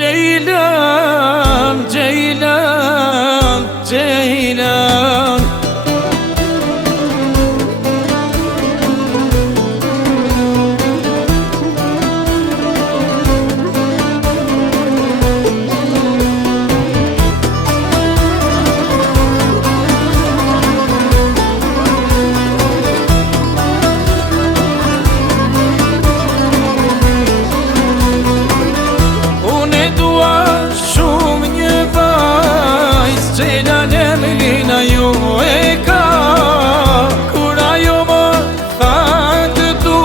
Ceylan, Ceylan, Ceylan. Ceylan Emilina jo e ka, kur ajo më tha të du,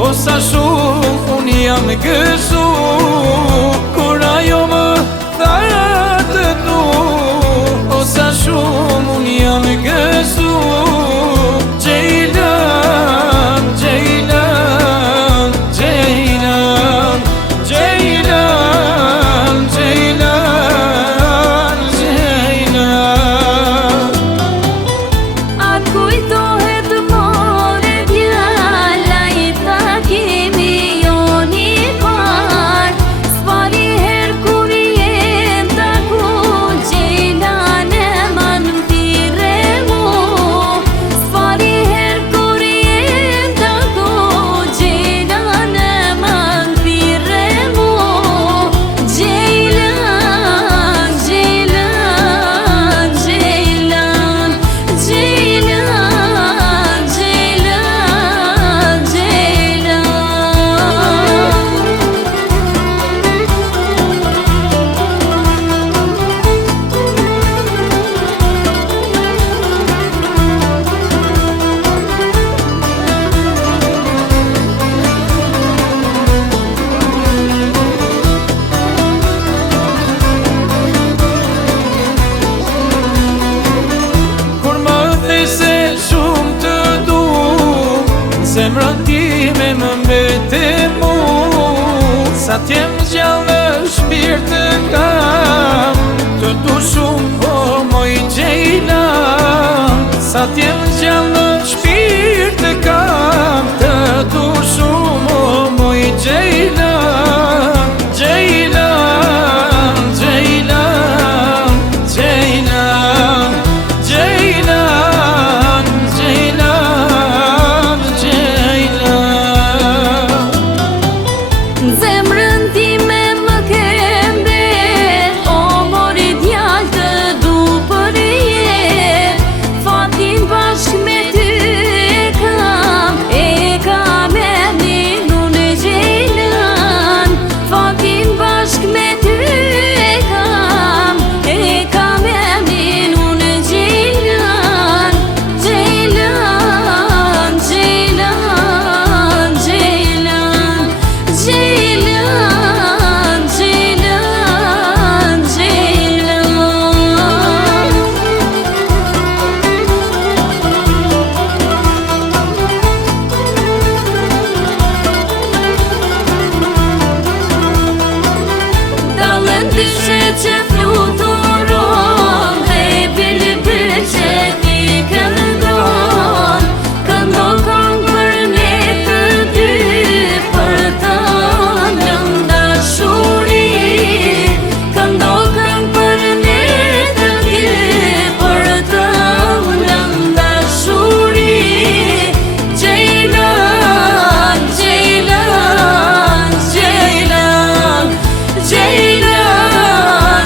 o sa shumë unë jam gëzu. Kur ajo më tha të du, o sa shumë unë jam gëzu. Ceylan, Ceylan, Ceylan, Ceylan, Ceylan. Zemrën time më mbete mu, sa t'jem gjallë në shpirt të kam, të du shumë o moj Ceylan. Sa t'jem gjallë në shpirt të kam, të du shumë o moj Ceylan. Ceylan, Ceylan, Ceylan, Ceylan, Ceylan. Zemrën time më kembe, o mori djallë të du për jetë. Fatin bashk me ty e kam emnin unë Ceylan. Fatin bashk me ty e kam emnin unë Ceylan. Ceylan, Ceylan, Ceylan, Ceylan, Ceylan, Ceylan. Dallën dyshe që fluturon, dhe bilbël që ti këndon. Këndon këngë për ne të dy, për të ndërm dashuri. Këndon këngë për ne të dy, për të ndërm dashuri. Ceylan, Ceylan, Ceylan, Ceylan, Ceylan.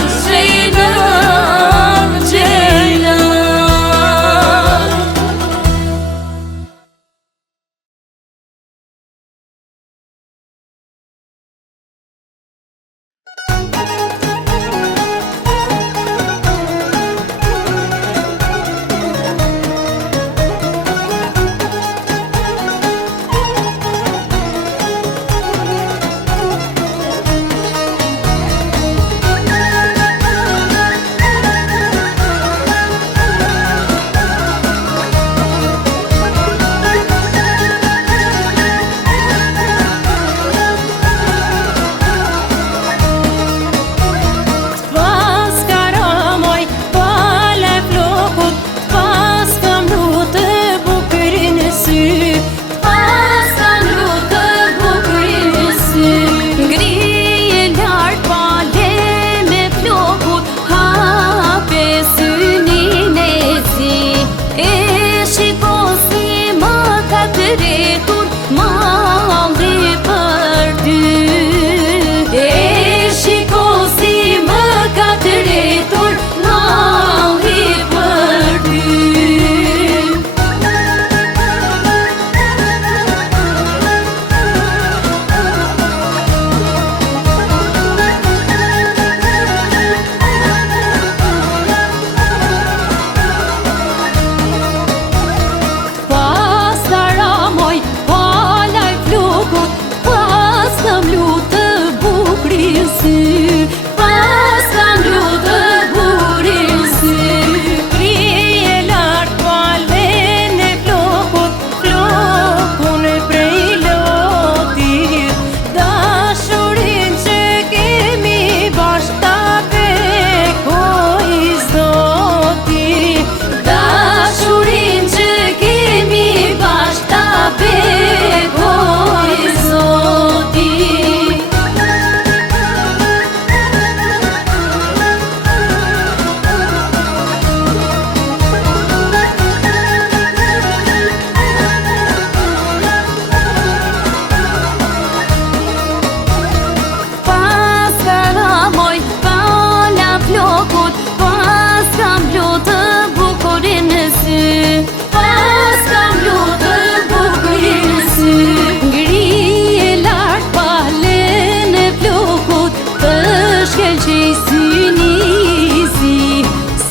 që i synisi,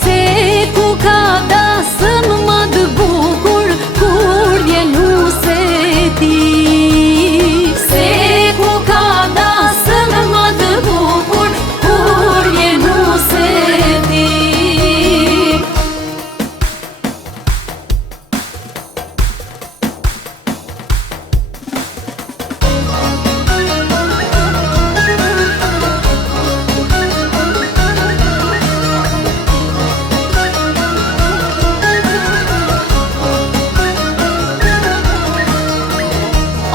se ku ka dasëm më të bukur kur vjen useti. Se ku ka dasëm më të bukur kur vjen useti.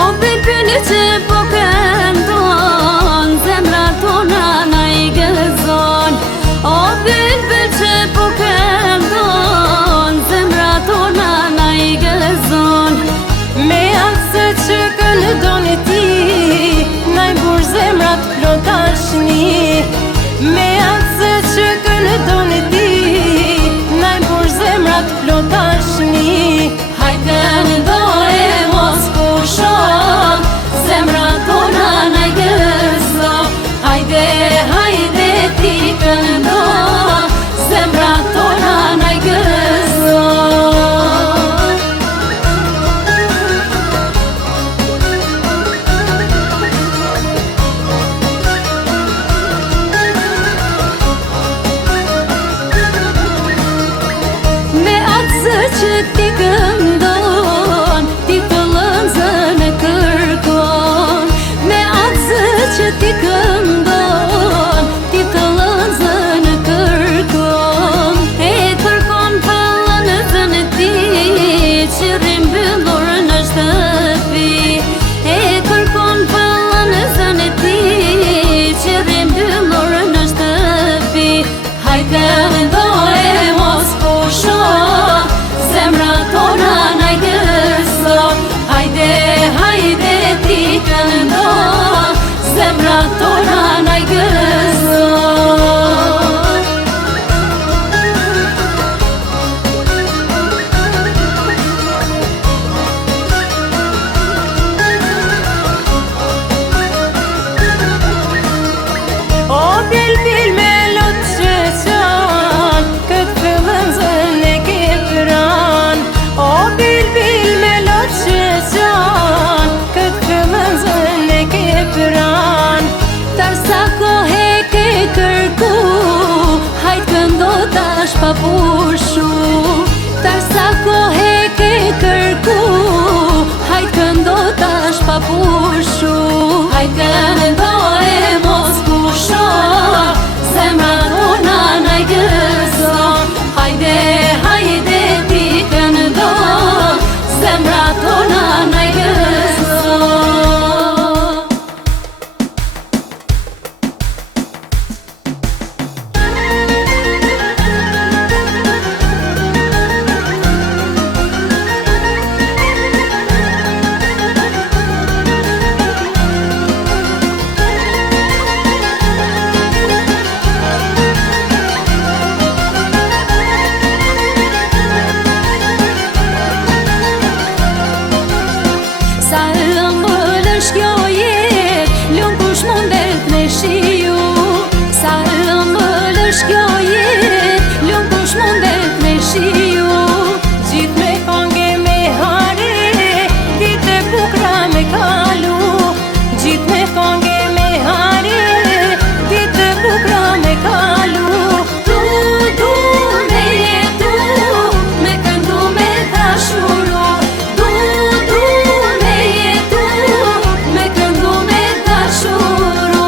O bëjpëni që po këndon, zemra tona na i gëzon. O bëjpën që po këndon, zemra tona na i gëzon. Me atë që këndoni ti, na i bur zemrat plot tashni. Me atë që këndoni ti, na i bur zemrat plot tashni. Hajde këndoj mos kusho, zemra tona na i gëzon. Hajde, hajde ti këndo, zemra tona na i gëzon. Me atë që ti këndon, ti të lëndzën e kërkon. Me atë që ti këndon, ti të lëndzën e kërkon. E kërkon pëllën e zënë ti, që rimbyllur në shtëpi. E kërkon pëllën e zënë ti, që rimbyllur në shtëpi. Hajde këndoj mos kusho, zemra tona na i gëzon. Hajde, hajde ti këndo, zemra tona na i gëzon. O bil me lot që qan, këtë fillën zën e ke pran. O bil me lot që qan, këtë fillën zën e ke pran. Tarsa kohe ke kërku, hajt këndo tash pa pushu. Tarsa kohe ke kërku, hajt këndo tash pa pushu. Hajt këndo e mos pusho, zemra tona na i gëzon. Hajde, hajde ti këndo, zemra tona na i gëzon. Sa ëmbël është kjo jetë, lun kush mundet me shiu. Sa ëmbël është kjo jetë, lun kush mundet me shiu. Gjithë me kange me hare, ditë e bukra me kalu. Gjithë me kange me hare, ditë e bukra me kalu. Du me jetu, me këndu me dashuru. Du me jetu, me këndu me dashuru.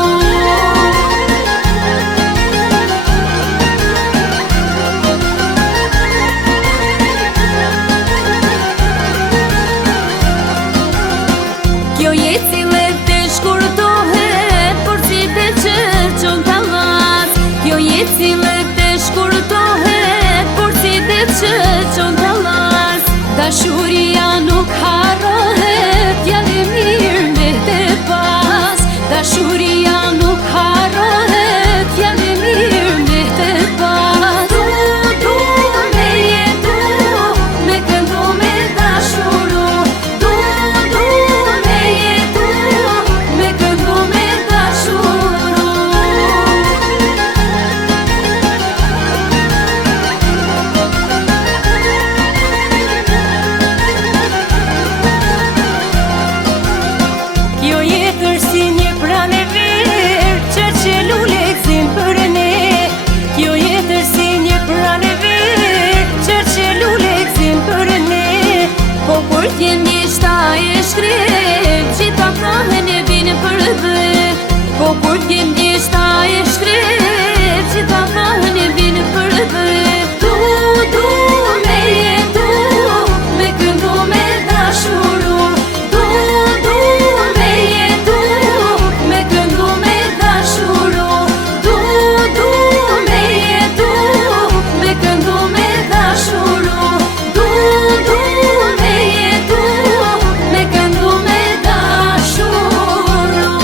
Burgin ishta I shkret që ta thënë vinë për dhe Du me jetu me këndu me dashuru Du me jetu me këndu me dashuru Du me jetu me këndu me dashuru Du me jetu me këndu me dashuru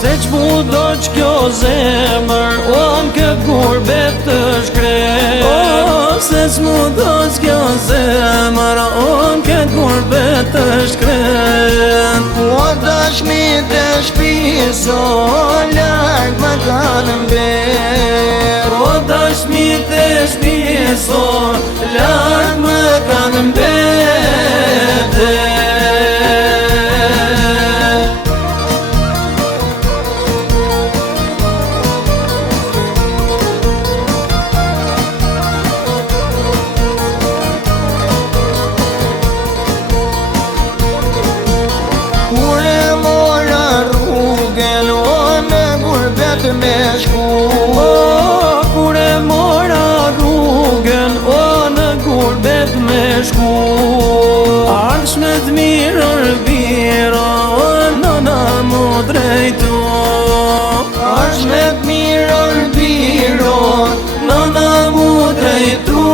Se qmu do që kjo zemër O në këtë gurbet të shkret Se qmu do që kjo zemër O në këtë gurbet të shkret O dashmi të shpiso Lartë më kanë mber O dashmi të shpiso Lartë më kanë mbete me shku Kur e mora rrugën O në gurbet me shku Arsh me të mirër biro O nëna mu drejtu Arsh me të mirër biro Nëna mu drejtu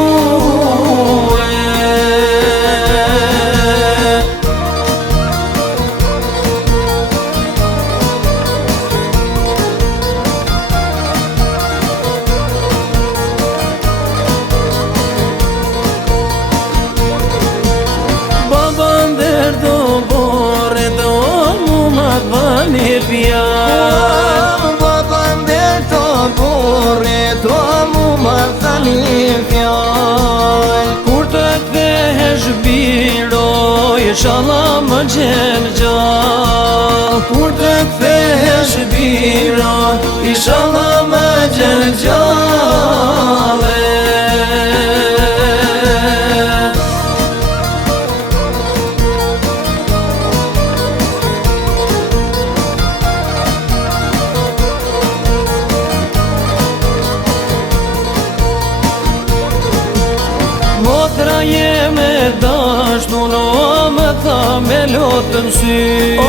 Baba ndër të burit O mu më thani fjall Kur të kthehesh biro Inshallah më gjenë gjall Kur të kthehesh biro Inshallah më gjenë gjall Motra jeme dashnu no më tha me lotën sy O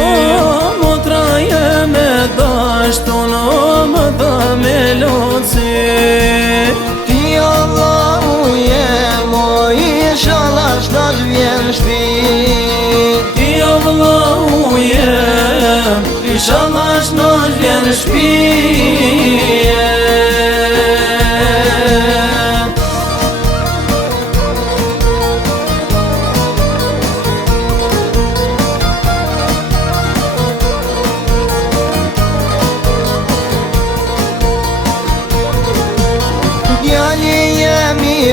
motra jeme dashnu no më tha me lotën sy Ti Allahu jemo Inshallah shtash vjen shpi Ti Allahu jem Inshallah shtash vjen shpi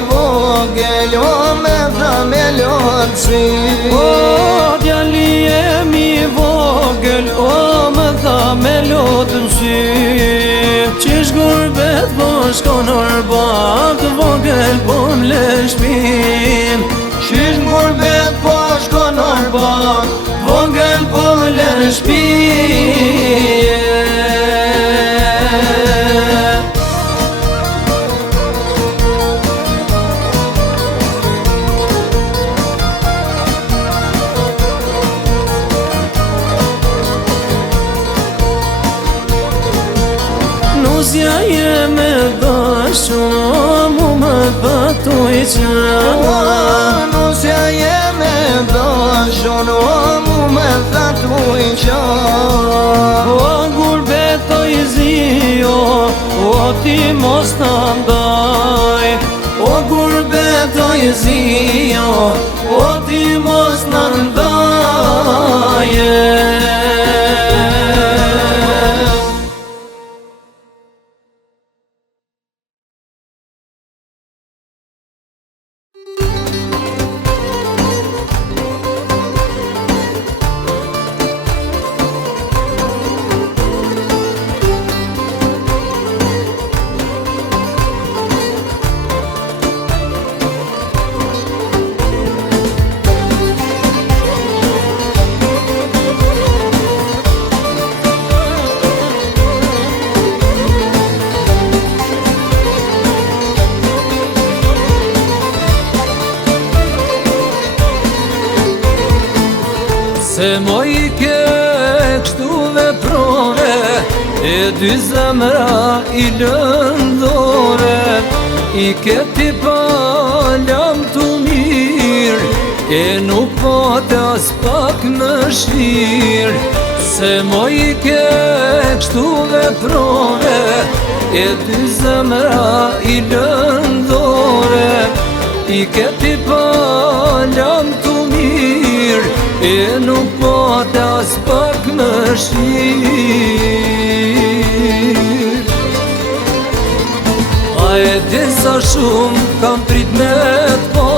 vogël O me tha me lotësi O djali jemi vogël O me tha me lotën sy Qish gurbet po shkon orbat Vogël po m'le shpin Qish gurbet po shkon orbat Vogël po m'le shpin Nusja jeme dashun Mu më tha tu I qan Nusja jeme dashun Mu më tha tu I qan O gurbet o I zio O ti mos të ndaj O gurbet o I zio O ti mos në ndaj Se mo I ke kështu veprove, e dy zemra I lëndore. I ke ti palam të mirë, e nuk pate as pak më shirë. Se mo I ke kështu veprove, e dy zemra I lëndore. I ke ti palam të mirë, e nuk pate as pak më shirë. A e di sa shumë kam prit me t'po,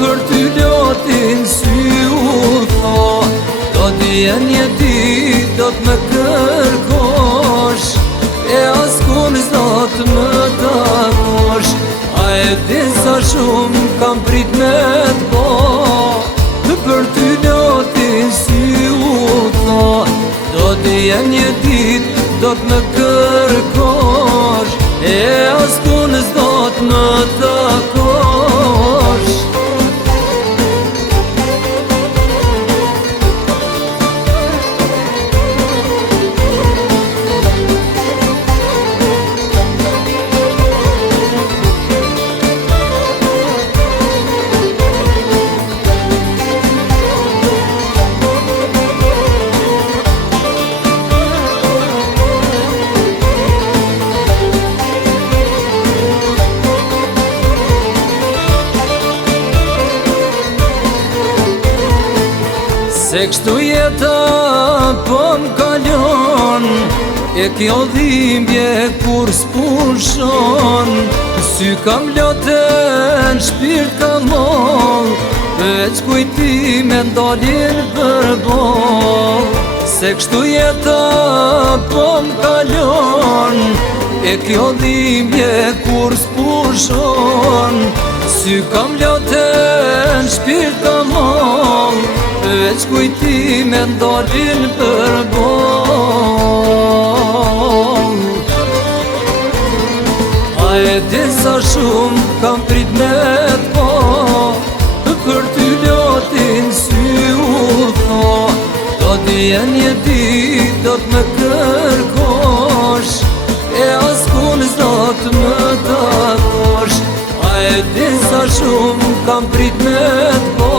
për ty lotin sy u tho. Do t'je një dit do t'me kërkosh, e askun s'do t'me takosh. A e di sa shumë kam prit me t'po, për ty lotin sy u tho. Do t'je një dit do t'me kërkosh, e askun s'do t'me takosh. 'Se kështu jeta po m'kalon, e kjo dhimbje kur s'pushon. Sy kam loten, shpirt kam moll, veç kujtime ndalin për boll. Se kështu jeta po m'kalon, e kjo dhimbje kur s'pushon. Sy kam loten, shpirt kam moll, veç kujtime ndalin për boll. A e di sa shumë kam prit me t'po, për ty lotin sy u tho. Do t'je një dit do t'me kërkosh, e askun s'do t'me takosh. A e di sa shumë kam prit me t'po,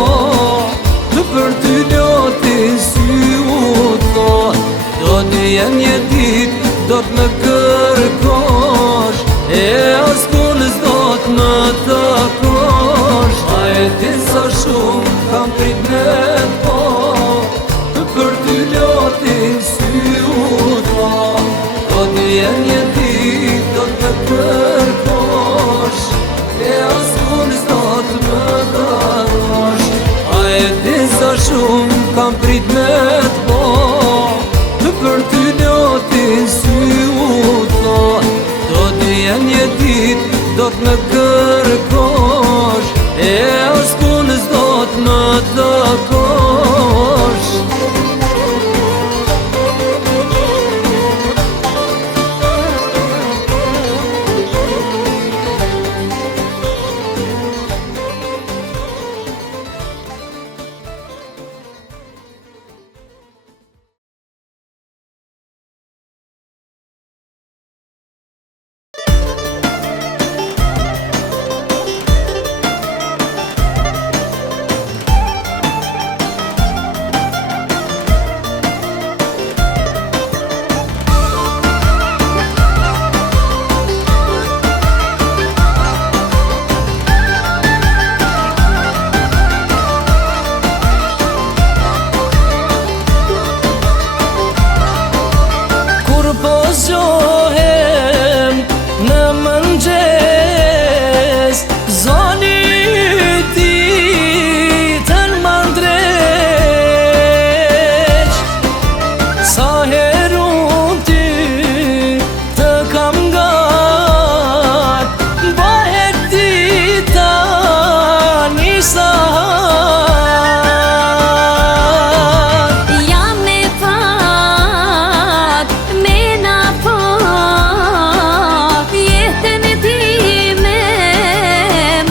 për ty lotin sy u tho. Do t'je një dit do t'me kërkosh, e askun s'do t'me takosh. A e di sa shumë kam prit me t'po, për ty lotin sy u tho. Do t'je një dit do t'me kërkosh, e askun s'do t'me takosh. A e di sa shumë kam prit me t'po, për ty lotin sy u tho. Do t'je një dit do t'me kërkosh, e askun s'do t'me takosh.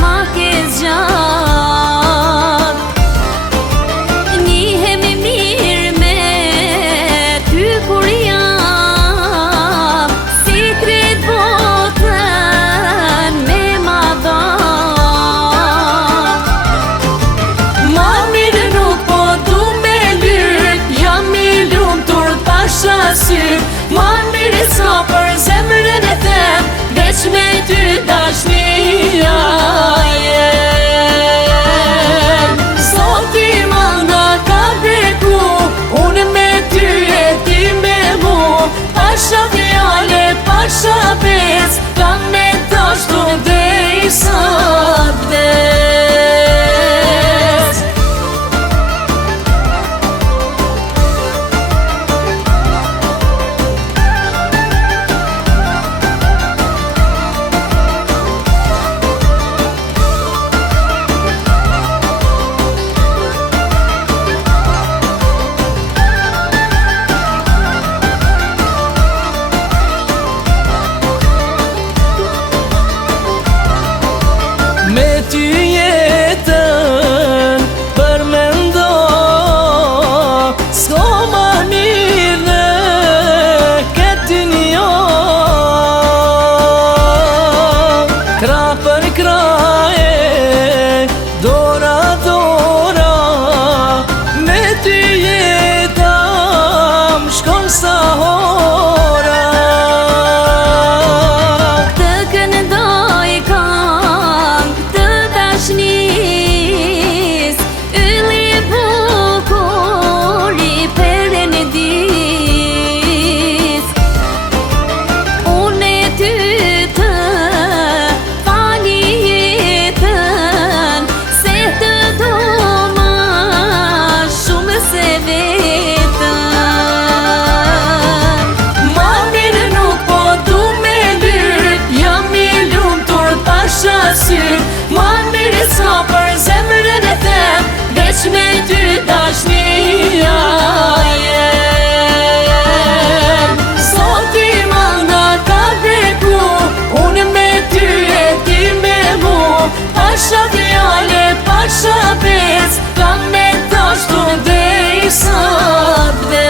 Ma sy. Ma mirë sa për zemrën e them, veç me ty dashnia jem. Zoti ma nga ka beku, unë me ty e ti me mu. Pasha fjale, pasha bes, kam me dashtu deri sa vdes. Me ty jetën përmendo, s'ko ma mirë në këtë një. Krah për krah e dora dora, me ty jetëm shkon sa hora. Të këndoj kam të dashnis, ylli bukur i perën e dis. Unë e ty të fali jetën, se të do ma shumë se vetën. Ma mirë nuk po du me lyr, jam i lumtur pasha sy. Ma mirë sa për zemrën e them, veç me ty dashnia jem. Zoti ma nga ka beku, unë me ty e ti me mu. Pasha fjale, pasha bes, kam me dashtu deri sa vdes.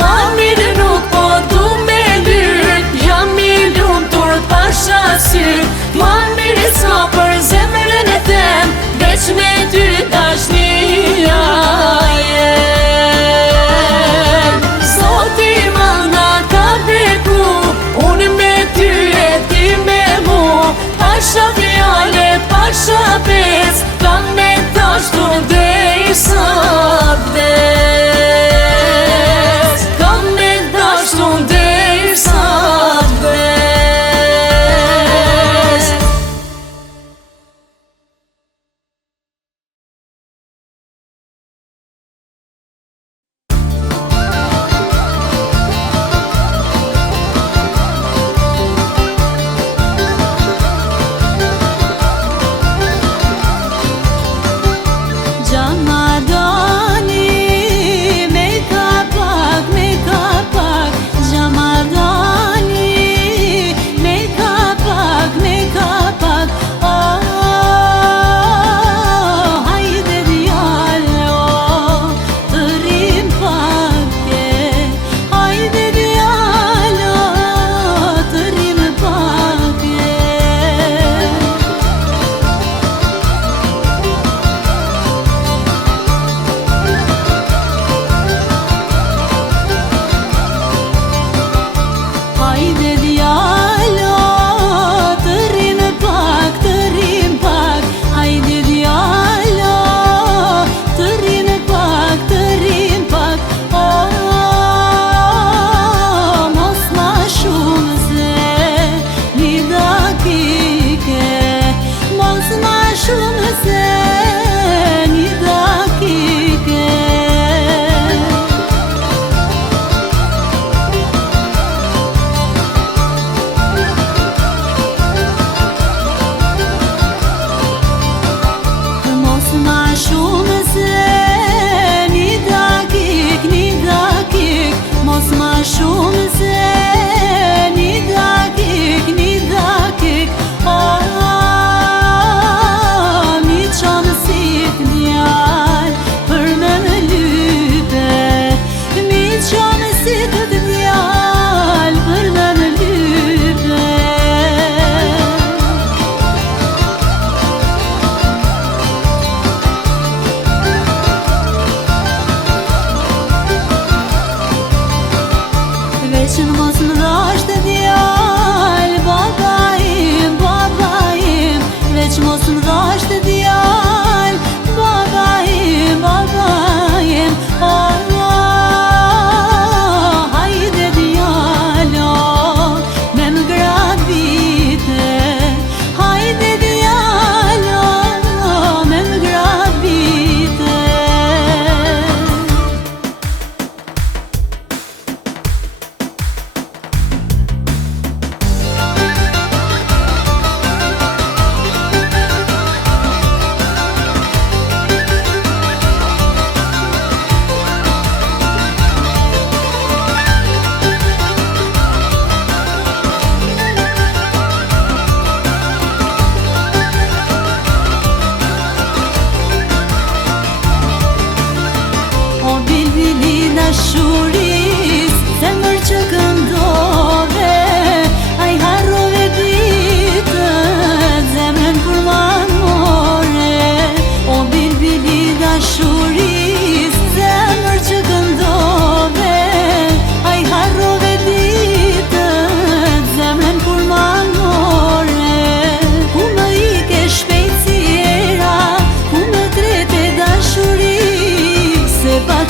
Ma mirë nuk po du me lyr, jam i lumtur pasha sy. Ma mirë sa për zemrën e them, veç me ty dashnia jem. Zoti ma nga ka beku, unë me ty e ti me mu. Pasha fjale, pasha bes, kam me dashtu deri sa vdes. Kam me dashtu deri sa vdes.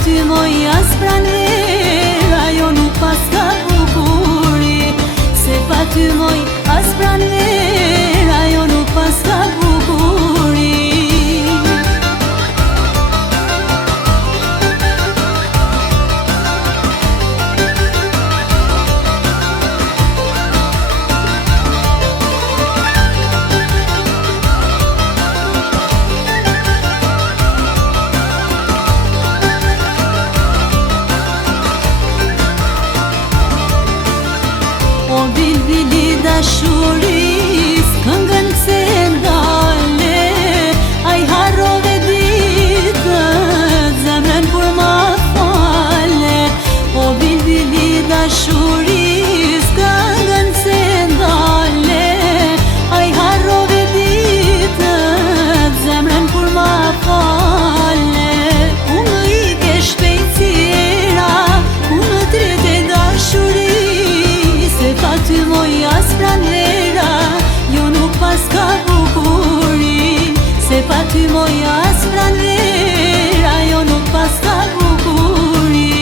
ty moj as pranvera, jo nuk pas ka bukuri. Se pa ty moj as pranvera, jo nuk pas ka bukuri. O bilbili dashuris, këngën se ndale, ai harrove ditët, zemrën kur ma fale. O bilbili dashuris, këngën se ndale, ai harrove ditët, zemrën kur ma fale. Unë i ke shpejtësira, unë trete dashuri, se pa ty moj as pranvera, jo nuk pas ka bukuri. Se pa ty moj as pranvera, jo nuk pas ka bukuri.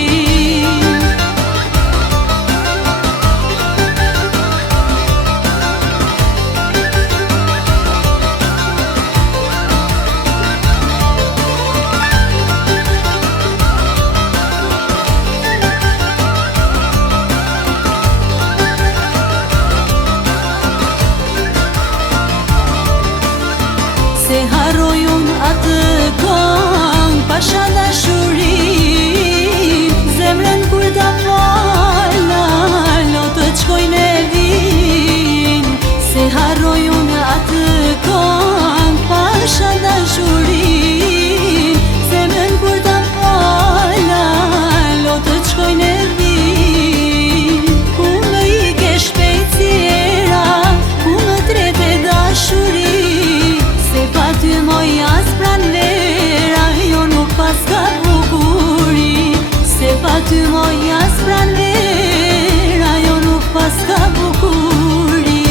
Se harroj unë atë këngë, pasha dashurin, zemrën kur ta fala, lotët shkojnë e vin. Se harroj unë atë këngë, pasha dashurin, zemrën kur ta fala, lotët shkojnë e vin. Ku më i ke shpejtësira, ku më trete dashuri, se pa ty moj as pranvera, jo nuk pas ka bukuri. Se pa ty moj as pranvera, jo nuk pas ka bukuri.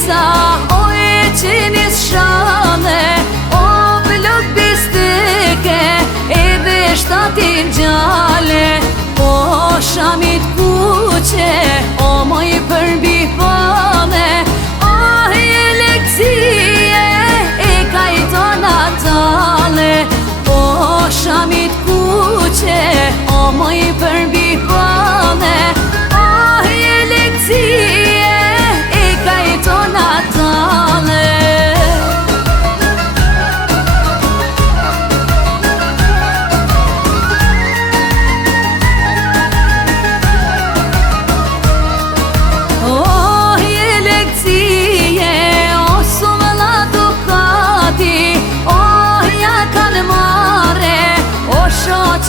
lica, o e qinis shane, o vlog bistike, edhe shtatin gjale, o shamit kuqe, o moj përmbi fane, o e lekcije, e kajto natale, o shamit kuqe, o moj përmbi fane, o e lekcije, e kajto natale.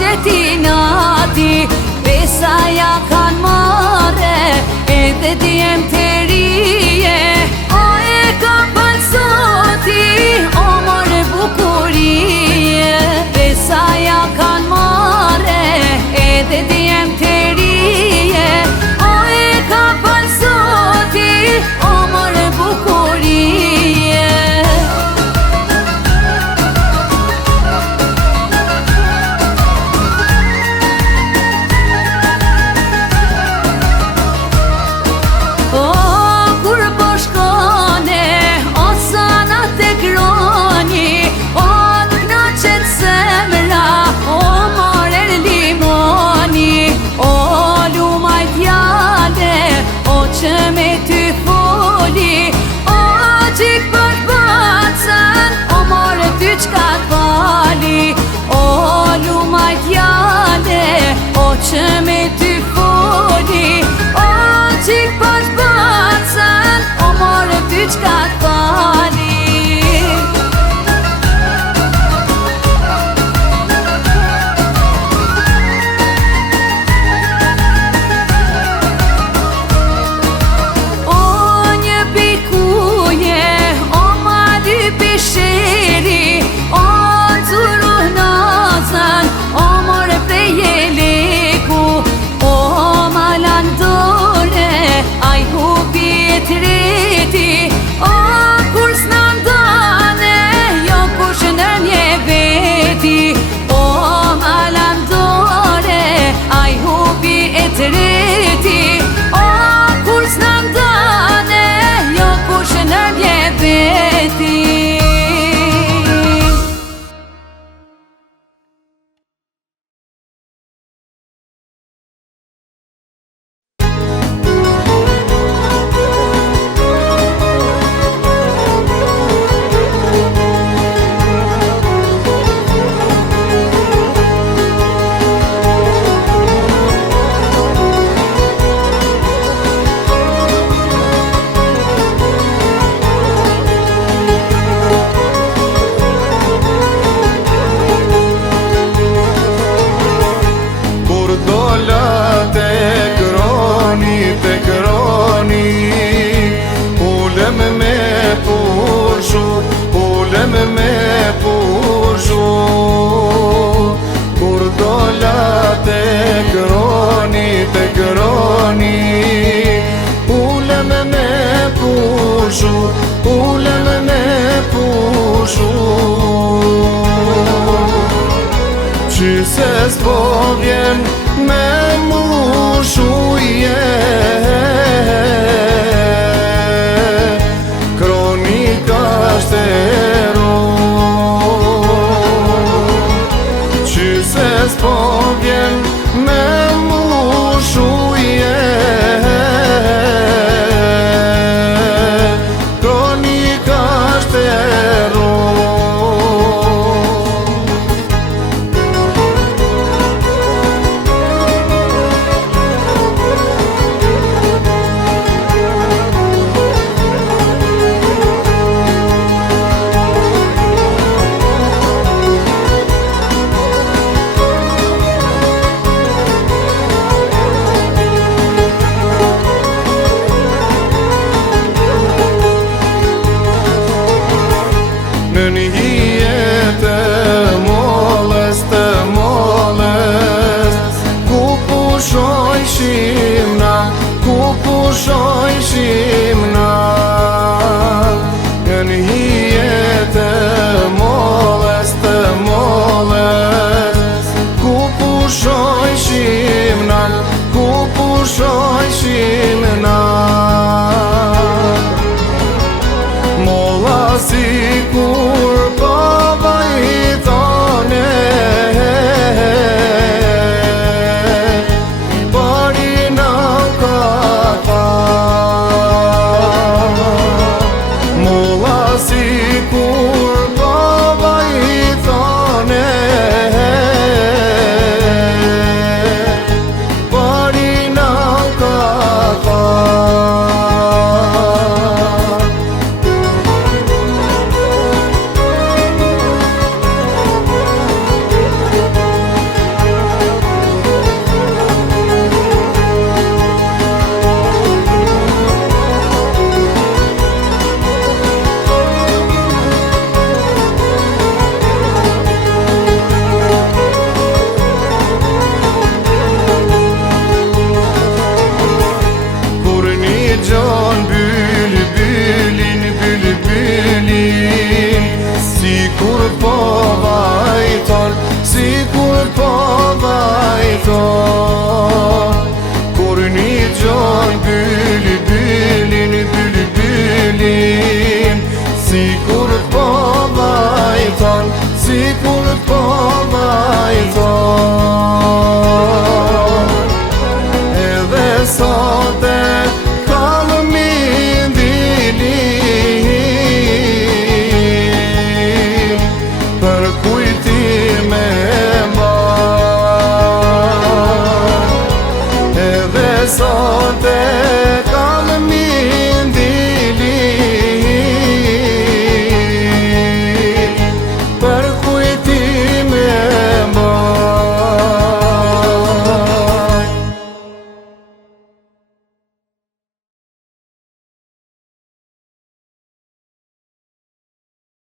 Qetinati, pesa ja kan mare, edhe djem të rije, o e ka falsoti, o more bukurie, pesa ja kan mare, edhe djem të rije, o e ka falsoti, o more bukurie. Që me ty foli, o qik për bacën, o more ty qka t'fali, o lumaj t'jale, o që me ty foli, o qik për bacën, o more ty qka t'fali. Se s'po vjen me mu shuje, kronika shtero, që se s'po vjen me mu shuje, kronika shtero. pushojshim na, ku pushojshim na. Molla si kur baba I thone, bari na ka tha. Molla si kur baba I thone, bari na ka tha. Gjon bülbülin bülbülin, sikur po vajton, sikur po vajton. Kur një gjon bülbülin bülbülin, sikur po vajton, sikur po vajton.